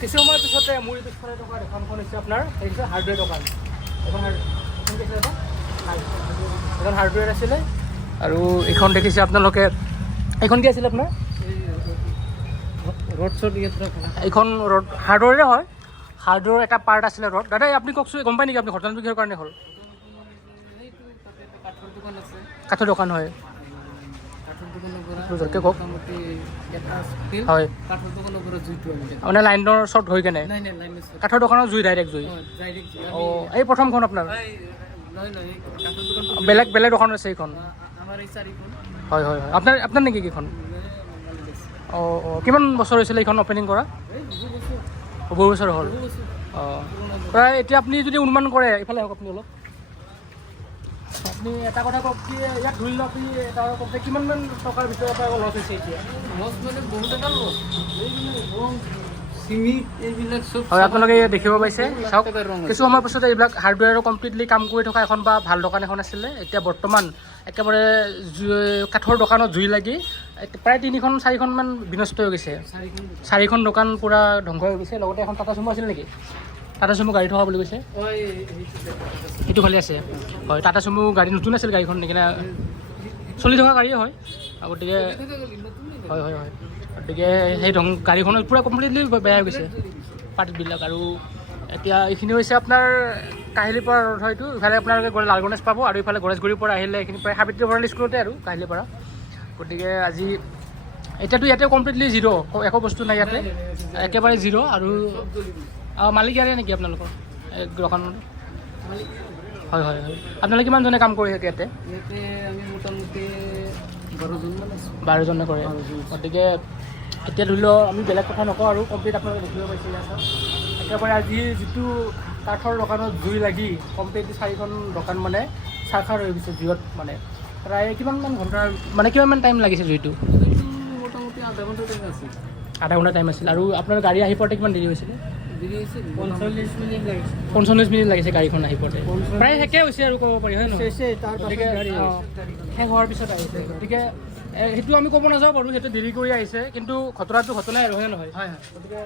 কিছু সময়ৰ পিছতে মোৰ পিছফালে থকা দোকানখন হৈছে আপোনাৰ এইটো হাৰ্ডৱেৰ দোকান। এখন হাৰ্ডৱেৰ আছিলে আৰু এইখন দেখিছে আপোনালোকে। এইখন কি আছিলে আপোনাৰ? ৰড চড এইখন ৰড হাৰ্ডৱেৰে হয়। হাৰ্ডৱেৰ এটা পাৰ্ট আছিলে ৰড। দাদা আপুনি কওকচোন, গম পায় নেকি আপুনি ঘটনাটো কিহৰ কাৰণে হ'ল? কাঠৰ দোকান হয়। কওক। হয় মানে লাইনৰ শ্বৰ্ট হৈ কেনে কাঠৰ দোকানত জুই, ডাইৰেক্ট জুই। অঁ, এই প্ৰথমখন আপোনাৰ বেলেগ বেলেগ দোকান আছে এইখন? হয় হয় হয়। আপোনাৰ নেকি কেইখন? অঁ অঁ, কিমান বছৰ হৈছিলে এইখন অ'পেনিং কৰা? বহু বছৰ হ'ল। অঁ, প্ৰায় এতিয়া আপুনি যদি অনুমান কৰে, এইফালে আহক আপুনি অলপ। আপুনি এটা কথা কওক, কি ইয়াত ধৰি লওক আপুনি এটা কওঁতে কিমানমান টকাৰ ভিতৰৰ পৰা লছ হৈছে এতিয়া? লছ মানে বহুত এটা লছ। চিমিট এইবিলাক চব হয়, আপোনালোকে দেখিব পাইছে। চাওক, কিছু সময়ৰ পিছতে এইবিলাক হাৰ্ডৱেৰৰ কমপ্লিটলি কাম কৰি থকা এখন বা ভাল দোকান এখন আছিলে, এতিয়া বৰ্তমান একেবাৰে কাঠৰ দোকানত জুই লাগি প্ৰায় 3-4খনমান বিনষ্ট হৈ গৈছে। 4খন দোকান পূৰা ধ্বংস হৈ গৈছে। লগতে এখন টাটা চুমু আছিল নেকি? টাটা চুমু গাড়ী থকা বুলি কৈছে, সেইটো খালি আছে। হয়, টাটা চুমু গাড়ী নতুন আছিল, গাড়ীখন নেকি চলি থকা গাড়ীয়ে হয়। গতিকে হয় হয় হয়, গতিকে সেই গাড়ীখনৰ পূৰা কমপ্লিটলি বেয়া হৈ গৈছে পাৰ্টবিলাক। আৰু এতিয়া এইখিনি হৈছে আপোনাৰ কাহিলীপাৰা ৰোড হয়তো। ইফালে আপোনালোকে গ'লে লাল গণেশ পাব, আৰু ইফালে গণেশগুৰিৰ পৰা আহিলে এইখিনি প্ৰায় সাবিত্ৰী ভৰালী স্কুলতে আৰু কাহিলীপাৰা। গতিকে আজি এতিয়াতো ইয়াতে কমপ্লিটলি জিৰ', একো বস্তু নাই ইয়াতে, একেবাৰে জিৰ'। আৰু মালিক ইয়াৰে নেকি আপোনালোকৰ দোকানৰ? হয় হয় হয়। আপোনালোকে কিমানজনে কাম কৰি থাকে ইয়াতে? আমি মোটামুটি 12জনে কৰে। গতিকে এতিয়া ধৰি লওক আমি বেলেগ কথা নকওঁ আৰু কমপ্লিট আপোনালোকে দেখিব পাইছে ইয়াত। একেবাৰে আজি যিটো কাঠৰ দোকানত জুই লাগি কমপ্লিটলি 4খন দোকান মানে চাৰখাৰ হৈ গৈছে জুইত। মানে প্ৰায় কিমানমান ঘণ্টাৰ মানে কিমানমান টাইম লাগিছে জুইটো? মোটামুটি আধা ঘণ্টা টাইম আছিল। আধা ঘণ্টা টাইম আছিল। আৰু আপোনাৰ গাড়ী আহি পাওঁতে কিমান দেৰি হৈছিলে? 45 মিনিট লাগিছে গাড়ীখন আহি পাওঁতে। প্ৰায় শেষে হৈছে আৰু ক'ব পাৰি, হয় নহয়? গতিকে শেষ হোৱাৰ পিছত আহিছে। গতিকে সেইটো আমি ক'ব নাযাওঁ বাৰু, সেইটো দেৰি কৰি আহিছে, কিন্তু ঘটনাটো ঘটনাই আৰু, হয় নহয়? হয় হয়। গতিকে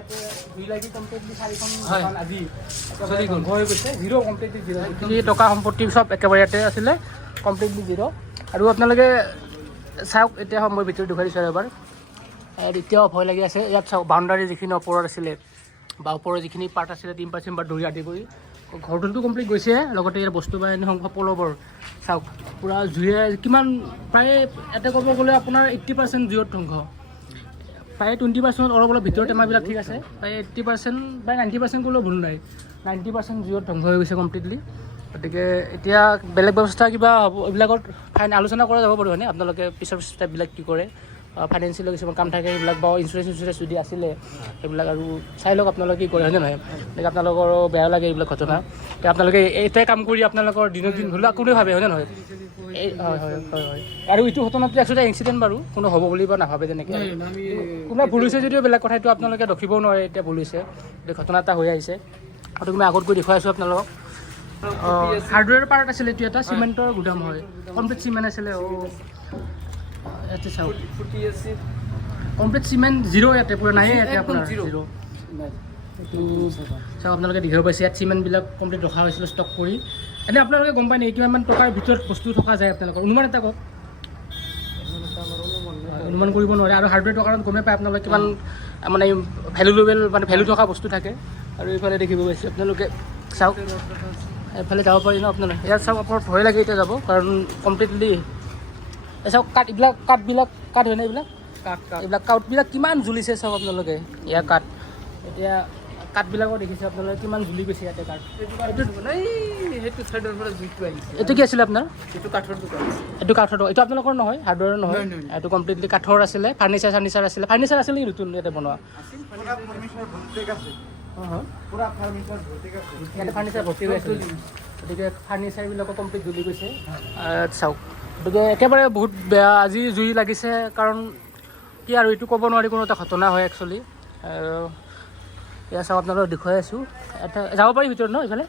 জুই লাগি কমপ্লিটলি 4খন দোকান আজি একেবাৰে ধ্বংস হৈ গৈছে। Zero', completely zero'. যিখিনি টকা সম্পত্তি চব একেবাৰে ইয়াতে আছিলে, কমপ্লিটলি জিৰ'। আৰু আপোনালোকে চাওক, এতিয়া মই ভিতৰত দেখুৱাই দিছোঁ এবাৰ। এতিয়াও ভয় লাগি আছে। ইয়াত চাওক, বাউণ্ডাৰী যিখিনি ওপৰত আছিলে বা ওপৰৰ যিখিনি পাৰ্ট আছিলে, টিম্পাৰ চিম্পাৰ ধৰি আদি কৰি ঘৰটোতো কমপ্লিট গৈছে। লগতে ইয়াৰ বস্তু বাহিনী সকলোবোৰ চাওক, পূৰা জুয়ে কিমান প্ৰায় এটা ক'ব গ'লে আপোনাৰ 80% জুইত ধ্বংস। প্ৰায় 20% অলপ অলপ ভিতৰৰ টেমাবিলাক ঠিক আছে, প্ৰায় 80% প্ৰায় 90% ক'লেও ভুল নাই। 90% জুইত ধ্বংস হৈ গৈছে কমপ্লিটলি। গতিকে এতিয়া বেলেগ ব্যৱস্থা কিবা হ'ব, এইবিলাকত আলোচনা কৰা যাব পাৰোঁ হয়নে? আপোনালোকে পিছৰ ষ্টেপবিলাক কি কৰে, ফাইনেন্সিয়েল কিছুমান কাম থাকে সেইবিলাক, বা ইঞ্চুৰেঞ্চ যদি আছিলে সেইবিলাক, আৰু চাই লওক আপোনালোকে কি কৰে, হয়নে নহয়? গতিকে আপোনালোকৰো বেয়া লাগে এইবিলাক ঘটনা। আপোনালোকে এইটাই কাম কৰি আপোনালোকৰ দিনৰ দিন হ'লেও কোনে ভাবে, হয়নে নহয়? হয় হয় হয় হয়। আৰু এইটো ঘটনাটো একচুৱেলি এক্সিডেণ্ট বাৰু, কোনো হ'ব বুলি বা নাভাবে তেনেকৈ। কোনোবা ভুল হৈছে যদিও বেলেগ কথা, এইটো আপোনালোকে ৰখিবও নোৱাৰে, এতিয়া ভুল হৈছে। গতিকে ঘটনা এটা হৈ আহিছে, সেইটো মই আগত গৈ দেখুৱাই আছোঁ আপোনালোকক। হাৰ্ডৱেৰ পাৰ্ট আছিলে, এইটো এটা চিমেণ্টৰ গুদাম হয়, কমপ্লিট চিমেণ্ট আছিলে। ইয়াতে চাওক, কমপ্লিট চিমেণ্ট জিৰ' ইয়াতে, পূৰা নাই ইয়াতে আপোনাৰ জিৰ'। এইটো চাওক, আপোনালোকে দেখিব পাইছে ইয়াত চিমেণ্টবিলাক কমপ্লিট ৰখা হৈছিলে ষ্টক কৰি। এনেই আপোনালোকে গম পায় নেকি কিমানমান টকাৰ ভিতৰত বস্তু থকা যায়? আপোনালোকৰ অনুমান এটা কওক। অনুমান কৰিব নোৱাৰে। আৰু হাৰ্ডৱেৰ দোকানত গমেই পায় আপোনালোকে কিমান মানে ভেলুৱেবল, মানে ভেলু থকা বস্তু থাকে। আৰু এইফালে দেখিব পাইছে আপোনালোকে, চাওক এইফালে যাব পাৰি ন আপোনালোকে? ইয়াত চাওক, আপোনাৰ ভয় লাগে এতিয়া যাব, কাৰণ কমপ্লিটলি চাওক এইবিলাক কাঠ হয়নে? এইবিলাক কাঠবিলাক কিমান জ্বলিছে চাওক আপোনালোকে। ইয়াৰ কাঠ, এতিয়া কাঠবিলাকো দেখিছে আপোনালোকে কিমান জ্বলি গৈছে ইয়াতে কাঠ। সেইটো চাইডৰ পৰা জুইটো আহিছে। এইটো কি আছিলে আপোনাৰ? এইটো কাঠৰ দোকান। এইটো কাঠৰ দোকান, এইটো আপোনালোকৰ নহয়, হাৰ্ডৱেৰৰ নহয়? এইটো কমপ্লিটলি কাঠৰ আছিলে। ফাৰ্নিচাৰ আছিলে। ফাৰ্নিচাৰ আছিল নেকি নতুন ইয়াতে বনোৱা? ইয়াতে ফাৰ্নিচাৰ ভৰ্তি হৈ আছিল। গতিকে ফাৰ্নিচাৰবিলাকো কমপ্লিট জ্বলি গৈছে। চাওক, গতিকে একেবাৰে বহুত বেয়া আজি জুই লাগিছে। কাৰণ কি আৰু, এইটো ক'ব নোৱাৰি, কোনো এটা ঘটনা হয় একচুৱেলি। এয়া চাওক, আপোনালোকক দেখুৱাই আছোঁ। এটা যাব পাৰি ভিতৰত ন এইফালে?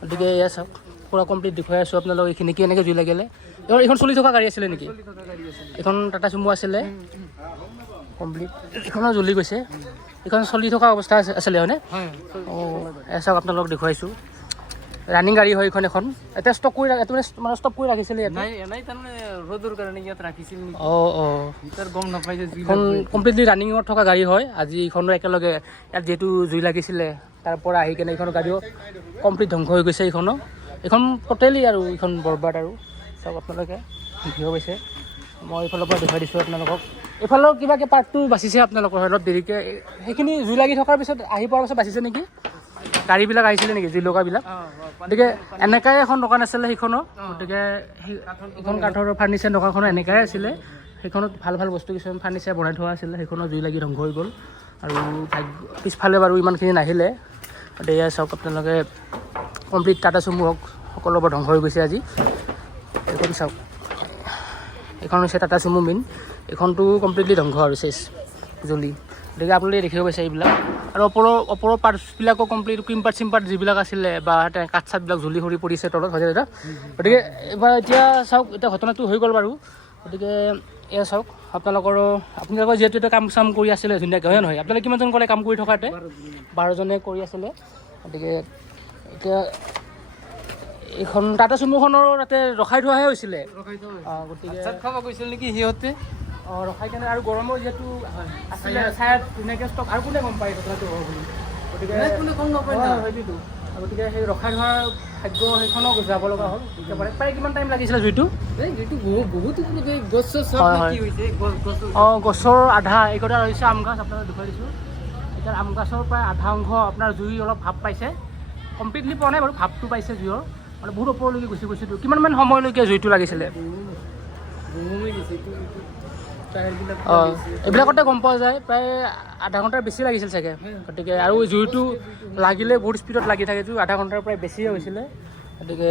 গতিকে এয়া চাওক, পূৰা কমপ্লিট দেখুৱাই আছোঁ আপোনালোক। এইখিনি কি এনেকৈ জুই লাগিলে? এইখন চলি থকা গাড়ী আছিলে নেকি? এইখন টাটা চুমু আছিলে কমপ্লিট, এইখনো জ্বলি গৈছে। এইখন চলি থকা অৱস্থা আছিলে হয়নে? অঁ চাওক আপোনালোকক দেখুৱাইছোঁ ৰানিং গাড়ী হয় এইখন এখন এতিয়া ষ্টক কৰি মানে ষ্টপ কৰি ৰাখিছিলে নাই তাৰমানে ৰ'দৰ কাৰণে ইয়াত ৰাখিছিল নেকি অঁ তাৰ গম নাপাই যে এইখন কমপ্লিটলি ৰানিঙত থকা গাড়ী হয় আজি এইখনো একেলগে ইয়াত যিহেতু জুই লাগিছিলে তাৰ পৰা আহি কেনে এইখন গাড়ীও কমপ্লিট ধ্বংস হৈ গৈছে এইখন টোটেলি আৰু এইখন বৰবাদ আৰু চাওক আপোনালোকে ভিডিঅ' পাইছে মই এইফালৰ পৰা দেখুৱাই দিছোঁ আপোনালোকক এইফালৰ কিবাকৈ পাৰ্টটো বাচিছে আপোনালোকৰ অলপ দেৰিকৈ সেইখিনি জুই লাগি থকাৰ পিছত আহি পোৱাৰ পাছত বাচিছে নেকি গাড়ীবিলাক আহিছিলে নেকি জুই লগাবিলাক গতিকে এনেকাই এখন দোকান আছিলে সেইখনো গতিকে সেইখন কাঠৰ ফাৰ্নিচাৰ দোকানখনো এনেকাই আছিলে সেইখনত ভাল ভাল বস্তু কিছুমান ফাৰ্নিচাৰ বনাই থোৱা আছিলে সেইখনো জুই লাগি ধ্বংস হৈ গ'ল আৰু পিছফালে বাৰু ইমানখিনি নাহিলে গতিকে চাওক আপোনালোকে কমপ্লিট টাটা চুমু হওক সকলোবোৰ ধ্বংস হৈ গৈছে আজি এইখন চাওক এইখন হৈছে টাটা চুমু মেইন এইখনটো কমপ্লিটলি ধ্বংস আৰু চেচ জ্বলি গতিকে আপোনালোকে দেখিব পাইছে এইবিলাক আৰু ওপৰৰ পাৰ্টছবিলাকো কমপ্লিট ক্ৰীম পাৰ্ট চিম পাৰ্ট যিবিলাক আছিলে বা কাঠ চাঠবিলাক জ্বলি সৰি পৰিছে তলত হয় দাদা গতিকে এইবাৰ এতিয়া চাওক এতিয়া ঘটনাটো হৈ গ'ল বাৰু গতিকে এয়া চাওক আপোনালোকৰ যিহেতু এটা কাম চাম কৰি আছিলে ধুনীয়াকৈ হয় নহয় আপোনালোকে কিমানজন ক'লে কাম কৰি থকাতে 12জনে কৰি আছিলে গতিকে এতিয়া এইখন টাটা চুমুখনৰ তাতে ৰখাই থোৱাহে হৈছিলে গতিকে খাব গৈছিল নেকি সিহঁতে ৰখাই কেনে আৰু গৰমৰ যিহেতু আছিলে চায়াত ধুনীয়াকৈ ষ্টক আৰু কোনে গম পায় কথাটো হ'ব বুলি গতিকে হয়তো গতিকে সেই ৰখাই থোৱাৰ ভাগ্য সেইখনো যাব লগা হ'ল প্ৰায় কিমান টাইম লাগিছিলে জুইটো গছৰ আধা এইকেইটা হৈছে আম গছ আপোনালোকে দেখুৱাই দিছোঁ এতিয়া আম গছৰ প্ৰায় আধা অংশ আপোনাৰ জুই অলপ ভাৱ পাইছে কমপ্লিটলি পোৱা নাই বাৰু ভাৱটো পাইছে জুইৰ মানে বহুত ওপৰলৈকে গৈছেতো কিমানমান সময়লৈকে জুইটো লাগিছিলে এইবিলাকতে গম পোৱা যায় প্ৰায় আধা ঘণ্টাৰ বেছি লাগিছিল চাগে গতিকে আৰু জুইটো লাগিলে বহুত স্পীডত লাগি থাকে আধা ঘণ্টাৰ প্ৰায় বেছিয়ে হৈছিলে গতিকে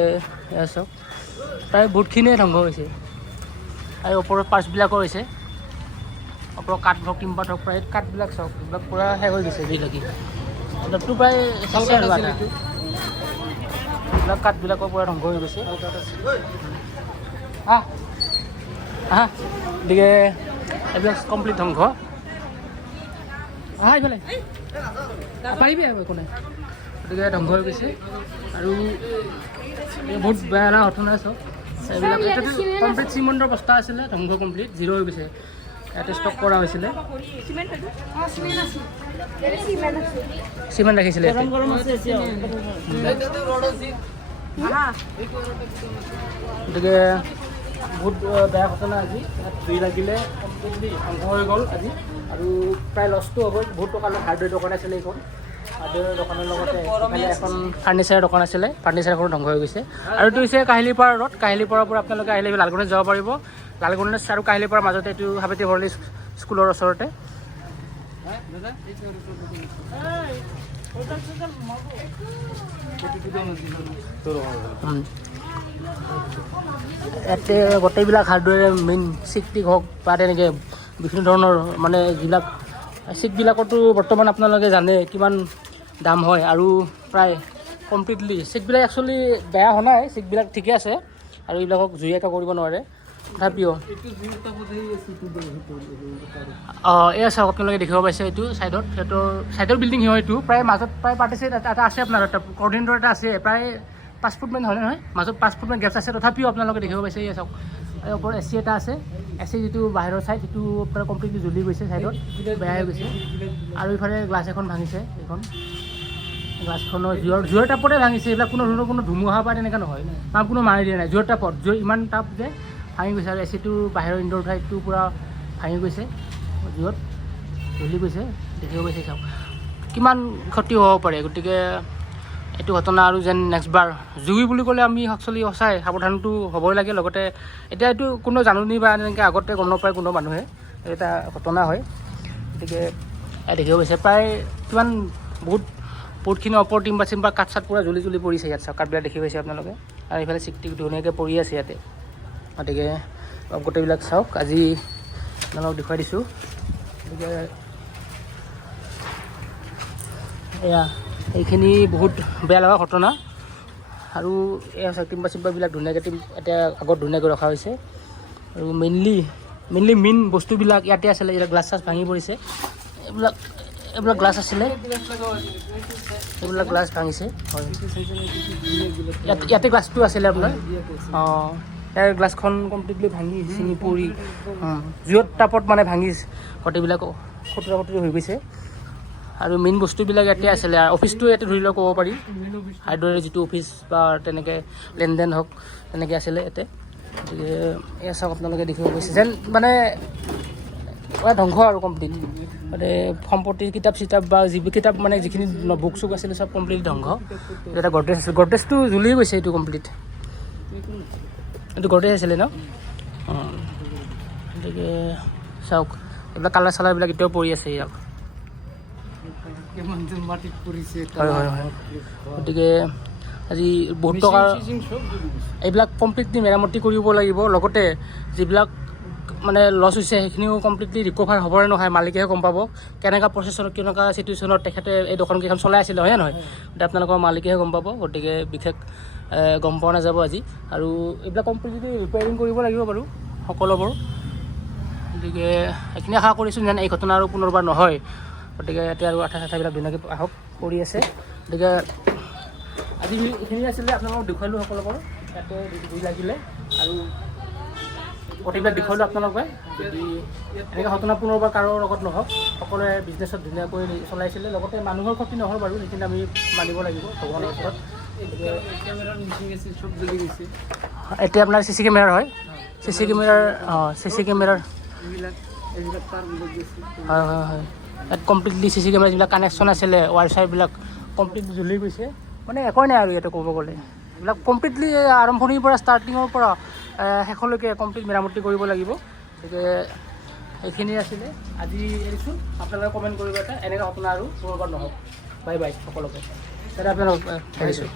এয়া চাওক প্ৰায় বহুতখিনিয়ে ধ্বংস হৈছে আৰু ওপৰৰ পাৰ্টছবিলাকো হৈছে ওপৰৰ কাঠ হওক টিম্পাৰ হওক প্ৰায় কাঠবিলাক চাওক এইবিলাক পূৰা শেষ হৈ গৈছে জুই লাগি তাততো প্ৰায় এইবিলাক কাঠবিলাকৰ পৰা ধ্বংস হৈ গৈছে গতিকে এইবিলাক কমপ্লিট ধ্বংস এইফালে পাৰিবি একো নাই গতিকে ধ্বংস হৈ গৈছে আৰু বহুত বেয়া লগা ঘটনা চব এইবিলাক কমপ্লিট চিমেণ্টৰ বস্তা আছিলে ধ্বংস কমপ্লিট জিৰ' হৈ গৈছে ইয়াতে ষ্টক কৰা হৈছিলে চিমেণ্ট ৰাখিছিলে গতিকে বহুত বেয়া ঘটনা আজি জুই লাগিলে কমপ্লিটলি ধ্বংস হৈ গ'ল আজি আৰু প্ৰায় লছটো হ'ব বহুত টকা হাৰ্ডৱেৰ দোকান আছিলে এইখন হাৰ্ডৱেৰ দোকানৰ লগতে এখন ফাৰ্নিচাৰৰ দোকান আছিলে ফাৰ্নিচাৰখনো ধ্বংস হৈ গৈছে আৰু এইটো হৈছে কাহিলীপাৰা ৰোড কাহিলীপাৰাৰ পৰা আপোনালোকে আহিলে লালগণেশ যাব পাৰিব লালগণেশ আৰু কাহিলীপাৰাৰ মাজতে এইটো হাবেতি ভৰলী স্কুলৰ ওচৰতে ইয়াতে গোটেইবিলাক হাৰ্ডৱেৰ মেইন চিকটিক হওক বা তেনেকৈ বিভিন্ন ধৰণৰ মানে যিবিলাক চিটবিলাকতো বৰ্তমান আপোনালোকে জানে কিমান দাম হয় আৰু প্ৰায় কমপ্লিটলি চিটবিলাক একচুৱেলি বেয়া হোৱা নাই চিটবিলাক ঠিকে আছে আৰু এইবিলাকক জুই একো কৰিব নোৱাৰে তথাপিও এয়া চাওক আপোনালোকে দেখিব পাইছে এইটো ছাইডৰ বিল্ডিং হয় এইটো প্ৰায় মাজত প্ৰায় পাৰ্টিচিপেট এটা আছে আপোনাৰ এটা কৰ্ডিনেটৰ এটা আছে প্ৰায় 5 ফুটমান হয় নহয় মাজত 5 ফুটমান গেপছ আছে তথাপিও আপোনালোকে দেখিব পাইছে এয়া চাওক ওপৰত এ চি এটা আছে এ চি যিটো বাহিৰৰ ছাইড সেইটো আপোনাৰ কমপ্লিটলি জ্বলি গৈছে ছাইডত বেয়া হৈ গৈছে আৰু ইফালে গ্লাছ এখন ভাঙিছে এইখন গ্লাছখনৰ জুইৰ টাপতে ভাঙিছে এইবিলাক কোনো ধুমুহা বা তেনেকুৱা নহয় কাৰণ কোনো মাৰি দিয়া নাই জুইৰ টাপত জুই ইমান টাপ যে ভাঙি গৈছে আৰু এ চিটো বাহিৰৰ ইনডোৰ ঠাইটো পূৰা ভাঙি গৈছে জুইত জ্বলি গৈছে দেখিব পাইছে চাওক কিমান ক্ষতি হ'ব পাৰে গতিকে এইটো ঘটনা আৰু যেন নেক্সট বাৰ জুই বুলি ক'লে আমি একচুৱেলি সঁচাই সাৱধানটো হ'বই লাগে লগতে এতিয়া এইটো কোনো জাননী বা এনেকৈ আগতে গম নাপায় কোনো মানুহে এটা ঘটনা হয় গতিকে দেখিব পাইছে প্ৰায় কিমান বহুতখিনি ওপৰ টিম্বাৰ চিম্বাৰ কাঠ চাঠ পূৰা জ্বলি পৰিছে ইয়াত চাওক কাঠবিলাক দেখি পাইছে আপোনালোকে আৰু এইফালে চিকটিক ধুনীয়াকৈ পৰি আছে ইয়াতে গতিকে গোটেইবিলাক চাওক আজি আপোনালোকক দেখুৱাই দিছোঁ গতিকে এয়া এইখিনি বহুত বেয়া লগা ঘটনা আৰু এয়া চাওক টিম্বাৰ চিম্বাৰবিলাক ধুনীয়াকৈ এতিয়া আগত ধুনীয়াকৈ ৰখা হৈছে আৰু মেইন বস্তুবিলাক ইয়াতে আছিলে এইবিলাক গ্লাছ চাছ ভাঙি পৰিছে এইবিলাক এইবিলাক গ্লাছ আছিলে, এইবিলাক গ্লাছ ভাঙিছে। হয়, ইয়াতে গ্লাছটো আছিলে আপোনাৰ। অঁ, ইয়াৰ গ্লাছখন কমপ্লিটলি ভাঙি চিঙি পৰি জুইত টাপত মানে ভাঙি গোটেইবিলাক খুতুৰা খুতুৰি হৈ গৈছে। আৰু মেইন বস্তুবিলাক ইয়াতে আছিলে, অফিচটো ইয়াতে ধৰি লওক ক'ব পাৰি, হাইড্ৰৰে যিটো অফিচ বা তেনেকৈ লেনদেন হওক তেনেকৈ আছিলে ইয়াতে। গতিকে এয়া চাওক আপোনালোকে দেখিব গৈছে যেন মানে ধ্বংস আৰু কমপ্লিট মানে সম্পত্তিৰ কিতাপ চিতাপ বা যিবোৰ কিতাপ মানে যিখিনি বুক চুক আছিলে চব কমপ্লিট ধ্বংস। এটা গডৰেজ আছিল, গডৰেজটো জ্বলি গৈছে এইটো কমপ্লিট। এইটো গডৰেজ আছিলে ন? অঁ, গতিকে চাওক এইবিলাক কালাৰ চালাৰবিলাক এতিয়াও পৰি আছে ইয়াক। হয় হয় হয়, গতিকে আজি বহুত টকা এইবিলাক কমপ্লিটলি মেৰামতি কৰিব লাগিব। লগতে যিবিলাক মানে লছ হৈছে সেইখিনিও কমপ্লিটলি ৰিকভাৰ হ'বৰে নহয়, মালিকেহে গম পাব কেনেকুৱা প্ৰচেছত কেনেকুৱা চিটুৱেশ্যনত তেখেতে এই দোকানকেইখন চলাই আছিলে, হয় নহয়? এতিয়া আপোনালোকৰ মালিকেহে গম পাব। গতিকে বিশেষ গম পোৱা নাযাব আজি। আৰু এইবিলাক কমপ্লিটলি ৰিপেয়াৰিং কৰিব লাগিব বাৰু সকলোবোৰ। গতিকে এইখিনি আশা কৰিছোঁ যেন এই ঘটনা আৰু পুনৰবাৰ নহয়। গতিকে ইয়াতে আৰু আঠা চাঠাবিলাক ধুনীয়াকৈ আহক কৰি আছে। গতিকে আজি এইখিনি আছিলে আপোনালোকক দেখুৱালোঁ সকলোবোৰ। ইয়াতে জুই লাগিলে আৰু গোটেইবিলাক দেখুৱালোঁ আপোনালোকে। যদি এনেকৈ ঘটনা পুনৰবাৰ কাৰো লগত নহওক, সকলোৱে বিজনেছত ধুনীয়াকৈ চলাইছিলে। লগতে মানুহৰ ক্ষতি নহ'ল বাৰু, সেইখিনি আমি মানিব লাগিব ভগৱানৰ ওপৰত। এতিয়া আপোনাৰ চি চি কেমেৰাৰ হয়, চি চি কেমেৰাৰ চি চি কেমেৰাৰ হয় হয় হয়, ইয়াত কমপ্লিটলি চি চি কেমেৰা যিবিলাক কানেকশ্যন আছিলে ৱায়াৰ চায়াৰবিলাক কমপ্লিটলি জ্বলি গৈছে। মানে একোৱেই নাই আৰু ইয়াতে ক'ব গ'লে। এইবিলাক কমপ্লিটলি আৰম্ভণিৰ পৰা ষ্টাৰ্টিঙৰ পৰা শেষলৈকে কমপ্লিট মেৰামতি কৰিব লাগিব। গতিকে এইখিনি আছিলে আজি এৰিছোঁ। আপোনালোকে কমেণ্ট কৰিব এটা এনেকৈ ঘটনা আৰু পুনৰবাৰ নহওক। বাই বাই সকলোকে, দাদা আপোনালোক এৰিছোঁ।